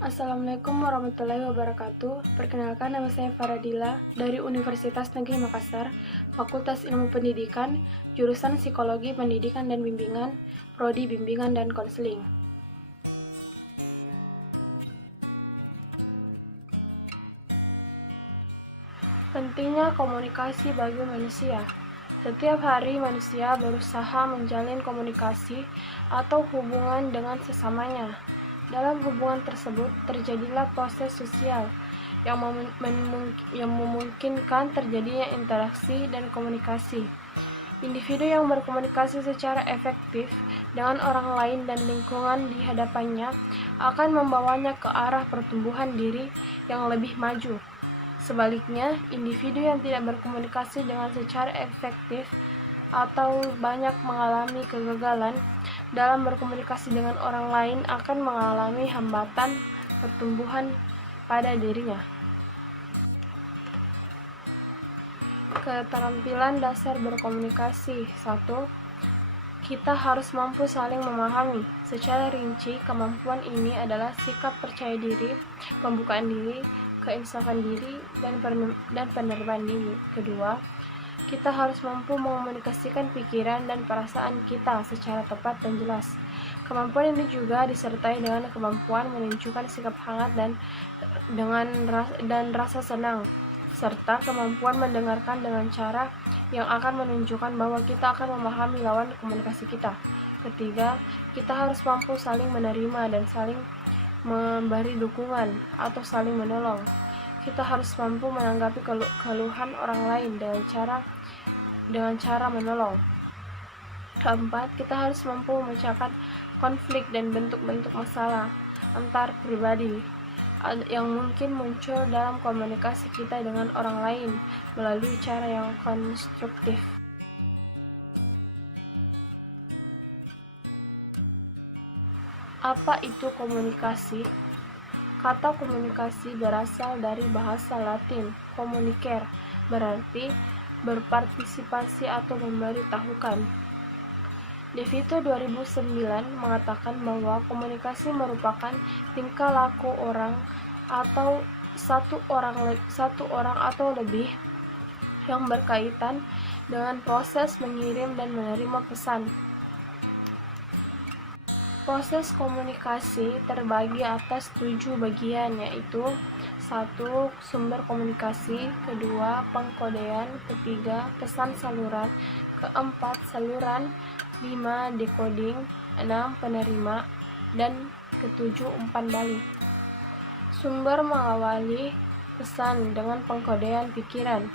Assalamualaikum warahmatullahi wabarakatuh. Perkenalkan, nama saya Faradila dari Universitas Negeri Makassar, Fakultas Ilmu Pendidikan, jurusan Psikologi Pendidikan dan Bimbingan, Prodi Bimbingan dan Konseling. Pentingnya komunikasi bagi manusia. Setiap hari manusia berusaha menjalin komunikasi atau hubungan dengan sesamanya. Dalam hubungan tersebut terjadilah proses sosial yang memungkinkan terjadinya interaksi dan komunikasi. Individu yang berkomunikasi secara efektif dengan orang lain dan lingkungan di hadapannya akan membawanya ke arah pertumbuhan diri yang lebih maju. Sebaliknya, individu yang tidak berkomunikasi dengan secara efektif atau banyak mengalami kegagalan dalam berkomunikasi dengan orang lain akan mengalami hambatan pertumbuhan pada dirinya. Keterampilan dasar berkomunikasi. 1. Kita harus mampu saling memahami. Secara rinci, kemampuan ini adalah sikap percaya diri, pembukaan diri, keinsafan diri, dan penerimaan diri. Kedua, kita harus mampu mengomunikasikan pikiran dan perasaan kita secara tepat dan jelas. Kemampuan ini juga disertai dengan kemampuan menunjukkan sikap hangat dan rasa senang, serta kemampuan mendengarkan dengan cara yang akan menunjukkan bahwa kita akan memahami lawan komunikasi kita. Ketiga, kita harus mampu saling menerima dan saling memberi dukungan atau saling menolong. Kita harus mampu menanggapi keluhan orang lain dengan cara menolong. Keempat, kita harus mampu memecahkan konflik dan bentuk-bentuk masalah antar pribadi yang mungkin muncul dalam komunikasi kita dengan orang lain melalui cara yang konstruktif. Apa itu komunikasi? Kata komunikasi berasal dari bahasa Latin communicare, berarti berpartisipasi atau memberitahukan. Devito 2009 mengatakan bahwa komunikasi merupakan tingkah laku orang atau satu orang atau lebih yang berkaitan dengan proses mengirim dan menerima pesan. Proses komunikasi terbagi atas 7 bagian, yaitu 1. Sumber komunikasi, kedua pengkodean, ketiga pesan saluran, keempat saluran, 5. Decoding, 6. Penerima, dan ketujuh umpan balik. Sumber mengawali pesan dengan pengkodean pikiran.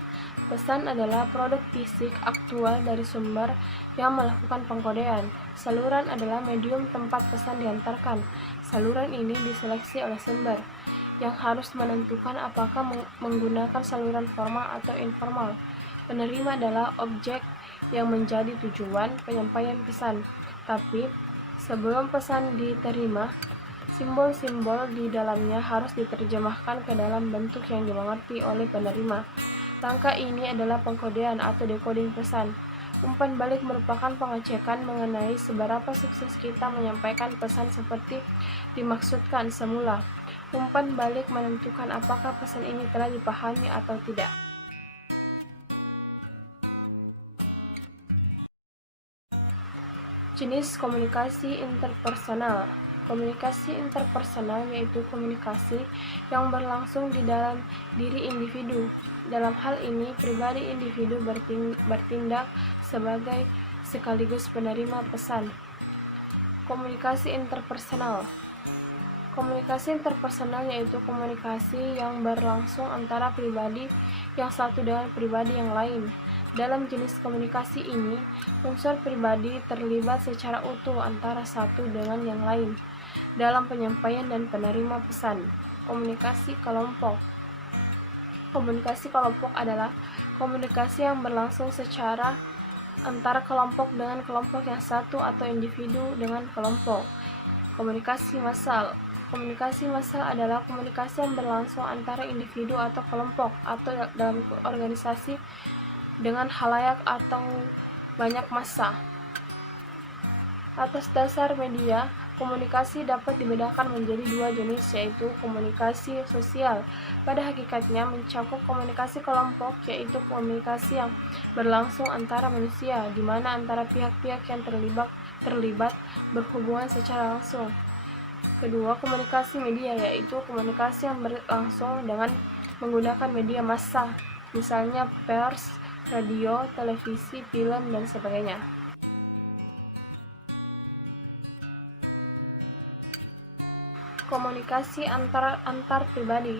Pesan adalah produk fisik aktual dari sumber yang melakukan pengkodean. Saluran adalah medium tempat pesan diantarkan. Saluran ini diseleksi oleh sumber, yang harus menentukan apakah menggunakan saluran formal atau informal. Penerima adalah objek yang menjadi tujuan penyampaian pesan. Tapi, sebelum pesan diterima, simbol-simbol di dalamnya harus diterjemahkan ke dalam bentuk yang dimengerti oleh penerima. Langkah ini adalah pengkodean atau decoding pesan. Umpan balik merupakan pengecekan mengenai seberapa sukses kita menyampaikan pesan seperti dimaksudkan semula. Umpan balik menentukan apakah pesan ini telah dipahami atau tidak. Jenis komunikasi interpersonal. Komunikasi interpersonal yaitu komunikasi yang berlangsung di dalam diri individu. Dalam hal ini, pribadi individu bertindak sebagai sekaligus penerima pesan. Komunikasi interpersonal. Komunikasi interpersonal yaitu komunikasi yang berlangsung antara pribadi yang satu dengan pribadi yang lain. Dalam jenis komunikasi ini, unsur pribadi terlibat secara utuh antara satu dengan yang lain dalam penyampaian dan penerima pesan. Komunikasi kelompok. Komunikasi kelompok adalah komunikasi yang berlangsung secara antara kelompok dengan kelompok yang satu atau individu dengan kelompok. Komunikasi massal. Komunikasi massal adalah komunikasi yang berlangsung antara individu atau kelompok atau dalam organisasi dengan khalayak atau banyak massa. Atas dasar media, Komunikasi dapat dibedakan menjadi dua jenis, yaitu komunikasi sosial. Pada hakikatnya mencakup komunikasi kelompok, yaitu komunikasi yang berlangsung antara manusia, di mana antara pihak-pihak yang terlibat berhubungan secara langsung. Kedua, komunikasi media, yaitu komunikasi yang berlangsung dengan menggunakan media massa, misalnya pers, radio, televisi, film, dan sebagainya. Komunikasi antar pribadi.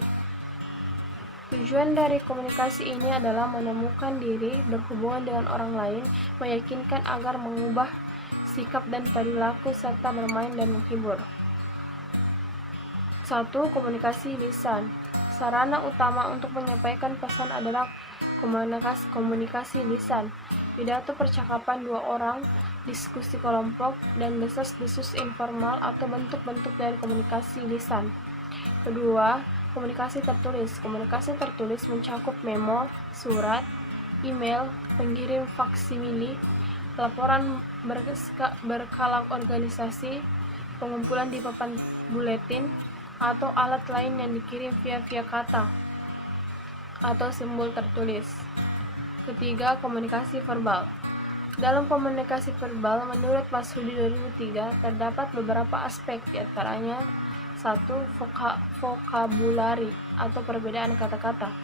Tujuan dari komunikasi ini adalah menemukan diri, berhubungan dengan orang lain, meyakinkan agar mengubah sikap dan perilaku, serta bermain dan menghibur. 1. Komunikasi lisan. Sarana utama untuk menyampaikan pesan adalah komunikasi lisan. Pidato percakapan dua orang, diskusi kelompok, dan desas-desus informal atau bentuk-bentuk dari komunikasi lisan. Kedua, komunikasi tertulis. Komunikasi tertulis mencakup memo, surat, email, pengirim faksimili, laporan berkala organisasi, pengumpulan di papan buletin, atau alat lain yang dikirim via kata atau simbol tertulis. Ketiga, komunikasi verbal. Dalam komunikasi verbal, menurut Masudi 2003, terdapat beberapa aspek, diantaranya 1. Vokabulari atau perbedaan kata-kata.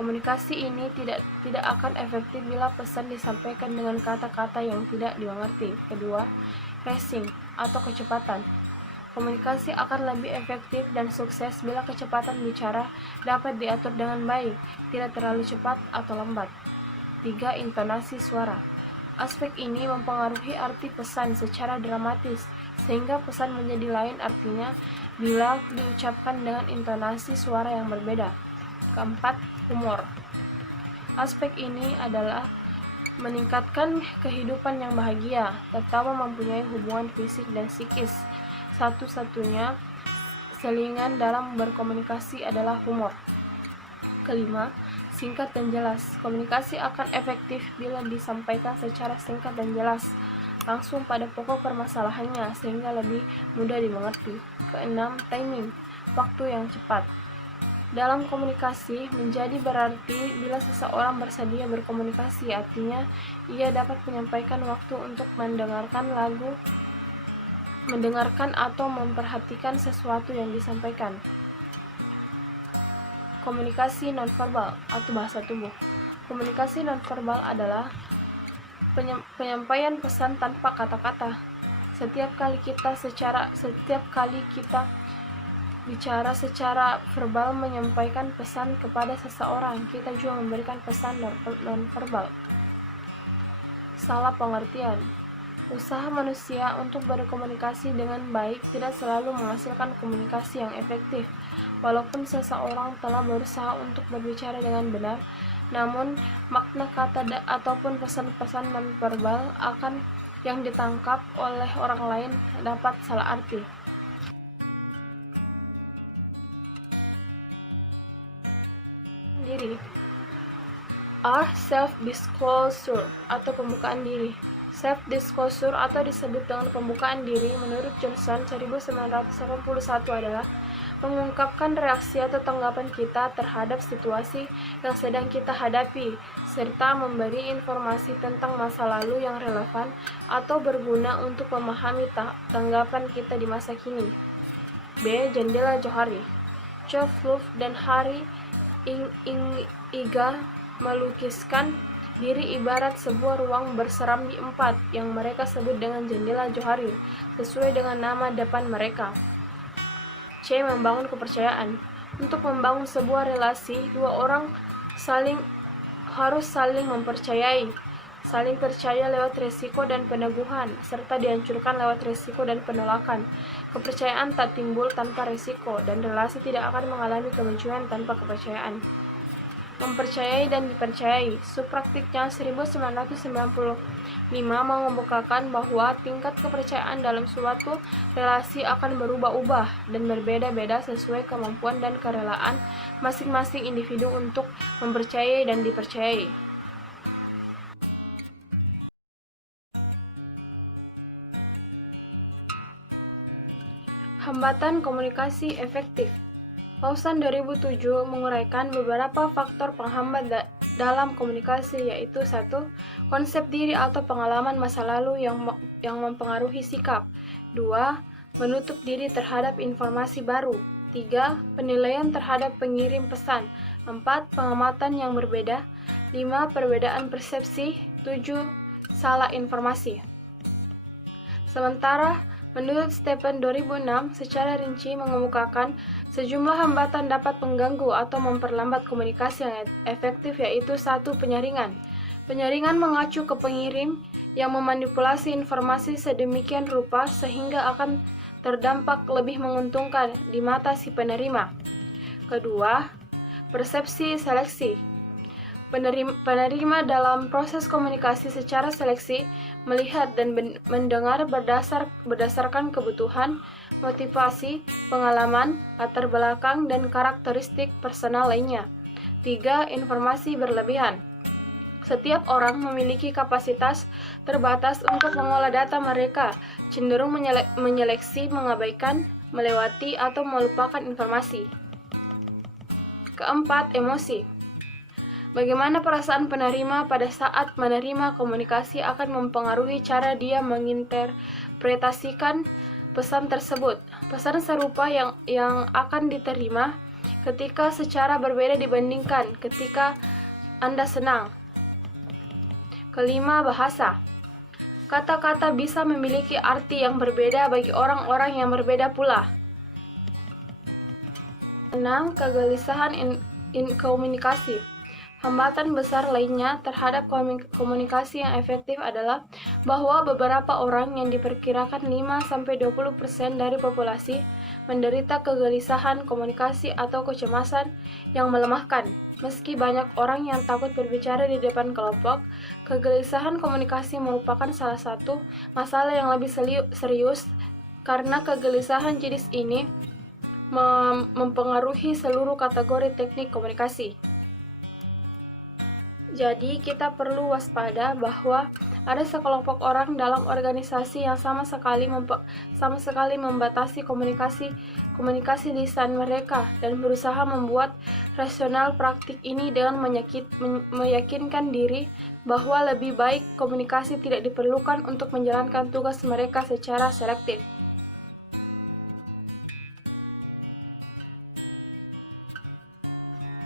Komunikasi ini tidak akan efektif bila pesan disampaikan dengan kata-kata yang tidak dimengerti. Kedua, phrasing atau kecepatan. Komunikasi akan lebih efektif dan sukses bila kecepatan bicara dapat diatur dengan baik, tidak terlalu cepat atau lambat. 3. Intonasi suara. Aspek ini mempengaruhi arti pesan secara dramatis, sehingga pesan menjadi lain artinya bila diucapkan dengan intonasi suara yang berbeda. Keempat, humor. Aspek ini adalah meningkatkan kehidupan yang bahagia, terutama mempunyai hubungan fisik dan psikis. Satu-satunya selingan dalam berkomunikasi adalah humor. Kelima, singkat dan jelas. Komunikasi akan efektif bila disampaikan secara singkat dan jelas, langsung pada pokok permasalahannya, sehingga lebih mudah dimengerti. Keenam, timing, waktu yang cepat. Dalam komunikasi menjadi berarti bila seseorang bersedia berkomunikasi, artinya ia dapat menyampaikan waktu untuk mendengarkan atau memperhatikan sesuatu yang disampaikan. Komunikasi nonverbal atau bahasa tubuh. Komunikasi nonverbal adalah penyampaian pesan tanpa kata-kata. Setiap kali kita bicara secara verbal menyampaikan pesan kepada seseorang, kita juga memberikan pesan nonverbal. Salah pengertian. Usaha manusia untuk berkomunikasi dengan baik tidak selalu menghasilkan komunikasi yang efektif. Walaupun seseorang telah berusaha untuk berbicara dengan benar, namun makna kata ataupun pesan-pesan nonverbal yang ditangkap oleh orang lain dapat salah arti. Diri. Self-disclosure atau pembukaan diri. Self-disclosure atau disebut dengan pembukaan diri menurut Johnson 1981 adalah mengungkapkan reaksi atau tanggapan kita terhadap situasi yang sedang kita hadapi, serta memberi informasi tentang masa lalu yang relevan atau berguna untuk memahami tanggapan kita di masa kini. B. Jendela Johari. Geoff Louf dan Hari Iga melukiskan diri ibarat sebuah ruang berserambi 4 yang mereka sebut dengan jendela Johari, sesuai dengan nama depan mereka. C. Membangun kepercayaan. Untuk membangun sebuah relasi, dua orang harus saling mempercayai, saling percaya lewat resiko dan peneguhan, serta dihancurkan lewat resiko dan penolakan. Kepercayaan tak timbul tanpa resiko, dan relasi tidak akan mengalami kemajuan tanpa kepercayaan. Mempercayai dan dipercayai. Subpraktiknya 1995 mengemukakan bahwa tingkat kepercayaan dalam suatu relasi akan berubah-ubah dan berbeda-beda sesuai kemampuan dan kerelaan masing-masing individu untuk mempercayai dan dipercayai. Hambatan komunikasi efektif. Lawson 2007 menguraikan beberapa faktor penghambat dalam komunikasi, yaitu 1. Konsep diri atau pengalaman masa lalu yang mempengaruhi sikap. 2. Menutup diri terhadap informasi baru. 3. Penilaian terhadap pengirim pesan. 4. Pengamatan yang berbeda. 5. Perbedaan persepsi. 7. Salah informasi. Sementara menurut Stephen 2006 secara rinci mengemukakan sejumlah hambatan dapat mengganggu atau memperlambat komunikasi yang efektif, yaitu 1. Penyaringan. Penyaringan mengacu ke pengirim yang memanipulasi informasi sedemikian rupa sehingga akan terdampak lebih menguntungkan di mata si penerima. Kedua, persepsi seleksi. Penerima dalam proses komunikasi secara seleksi melihat dan mendengar berdasarkan kebutuhan, motivasi, pengalaman, latar belakang, dan karakteristik personal lainnya. 3. Informasi berlebihan. Setiap orang memiliki kapasitas terbatas untuk mengolah data mereka, cenderung menyeleksi, mengabaikan, melewati, atau melupakan informasi. Keempat, emosi. Bagaimana perasaan penerima pada saat menerima komunikasi akan mempengaruhi cara dia menginterpretasikan pesan tersebut. Pesan serupa yang akan diterima ketika secara berbeda dibandingkan ketika Anda senang. Kelima, bahasa. Kata-kata bisa memiliki arti yang berbeda bagi orang-orang yang berbeda pula. 6. Kegelisahan komunikasi. Hambatan besar lainnya terhadap komunikasi yang efektif adalah bahwa beberapa orang yang diperkirakan 5-20% dari populasi menderita kegelisahan komunikasi atau kecemasan yang melemahkan. Meski banyak orang yang takut berbicara di depan kelompok, kegelisahan komunikasi merupakan salah satu masalah yang lebih serius karena kegelisahan jenis ini mempengaruhi seluruh kategori teknik komunikasi. Jadi, kita perlu waspada bahwa ada sekelompok orang dalam organisasi yang sama sekali membatasi komunikasi lisan mereka dan berusaha membuat rasional praktik ini dengan meyakinkan diri bahwa lebih baik komunikasi tidak diperlukan untuk menjalankan tugas mereka secara selektif.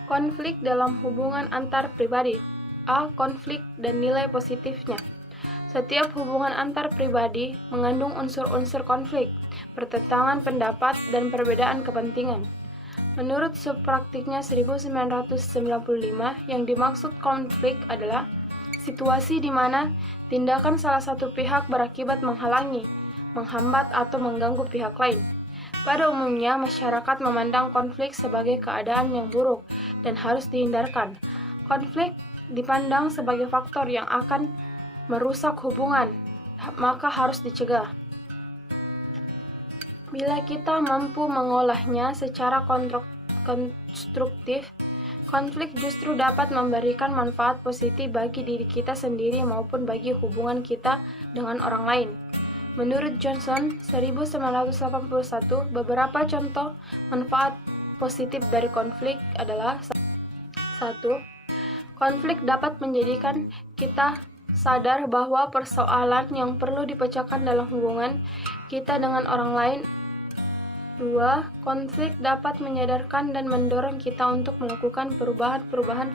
Konflik dalam hubungan antar pribadi. A. Konflik dan nilai positifnya. Setiap hubungan antar pribadi mengandung unsur-unsur konflik, pertentangan pendapat, dan perbedaan kepentingan. Menurut subpraktiknya 1995, yang dimaksud konflik adalah situasi di mana tindakan salah satu pihak berakibat menghalangi, menghambat, atau mengganggu pihak lain. Pada umumnya, masyarakat memandang konflik sebagai keadaan yang buruk dan harus dihindarkan. Konflik dipandang sebagai faktor yang akan merusak hubungan, maka harus dicegah. Bila kita mampu mengolahnya secara konstruktif, konflik justru dapat memberikan manfaat positif bagi diri kita sendiri maupun bagi hubungan kita dengan orang lain. Menurut Johnson 1981, beberapa contoh manfaat positif dari konflik adalah: 1. Konflik dapat menjadikan kita sadar bahwa persoalan yang perlu dipecahkan dalam hubungan kita dengan orang lain. 2. Konflik dapat menyadarkan dan mendorong kita untuk melakukan perubahan-perubahan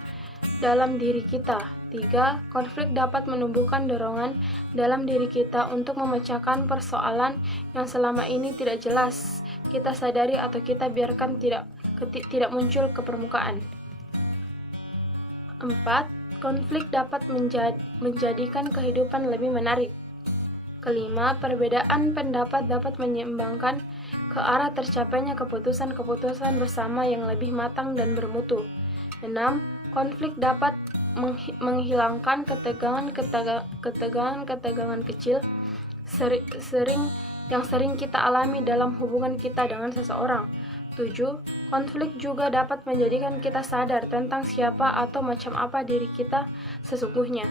dalam diri kita. 3. Konflik dapat menumbuhkan dorongan dalam diri kita untuk memecahkan persoalan yang selama ini tidak jelas kita sadari atau kita biarkan tidak muncul ke permukaan. 4. Konflik dapat menjadikan kehidupan lebih menarik. 5. Perbedaan pendapat dapat menyeimbangkan ke arah tercapainya keputusan-keputusan bersama yang lebih matang dan bermutu. 6. Konflik dapat menghilangkan ketegangan kecil yang sering kita alami dalam hubungan kita dengan seseorang. 7. Konflik juga dapat menjadikan kita sadar tentang siapa atau macam apa diri kita sesungguhnya.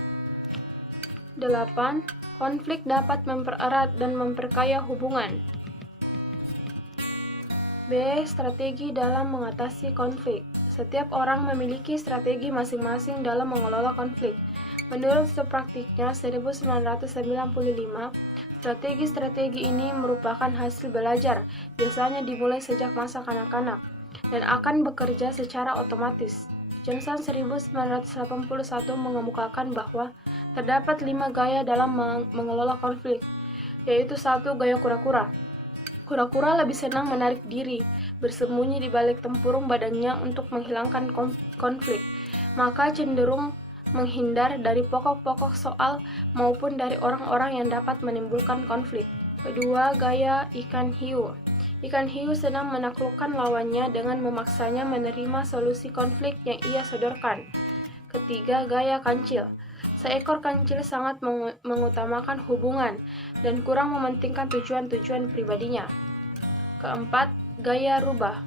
8. Konflik dapat mempererat dan memperkaya hubungan. B. Strategi dalam mengatasi konflik. Setiap orang memiliki strategi masing-masing dalam mengelola konflik. Menurut Stopraktiknya 1995, strategi-strategi ini merupakan hasil belajar, biasanya dimulai sejak masa kanak-kanak, dan akan bekerja secara otomatis. Johnson 1981 mengemukakan bahwa terdapat 5 gaya dalam mengelola konflik, yaitu 1. Gaya kura-kura. Kura-kura lebih senang menarik diri, bersembunyi di balik tempurung badannya untuk menghilangkan konflik, maka cenderung menghindar dari pokok-pokok soal maupun dari orang-orang yang dapat menimbulkan konflik. Kedua, gaya ikan hiu. Ikan hiu senang menaklukkan lawannya dengan memaksanya menerima solusi konflik yang ia sodorkan. Ketiga, gaya kancil. Seekor kancil sangat mengutamakan hubungan dan kurang mementingkan tujuan-tujuan pribadinya. Keempat, gaya rubah.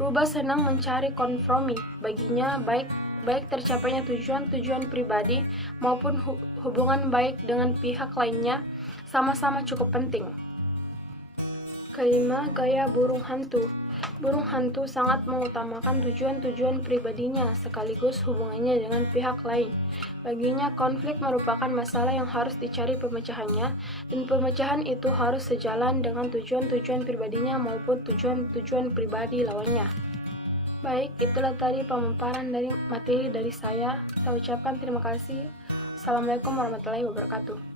Rubah senang mencari kompromi. Baginya, baik tercapainya tujuan-tujuan pribadi maupun hubungan baik dengan pihak lainnya sama-sama cukup penting. Kelima, gaya burung hantu. Burung hantu sangat mengutamakan tujuan-tujuan pribadinya sekaligus hubungannya dengan pihak lain. Baginya, konflik merupakan masalah yang harus dicari pemecahannya, dan pemecahan itu harus sejalan dengan tujuan-tujuan pribadinya maupun tujuan-tujuan pribadi lawannya. Baik, itulah tadi pemaparan dari materi dari saya. Saya ucapkan terima kasih. Assalamualaikum warahmatullahi wabarakatuh.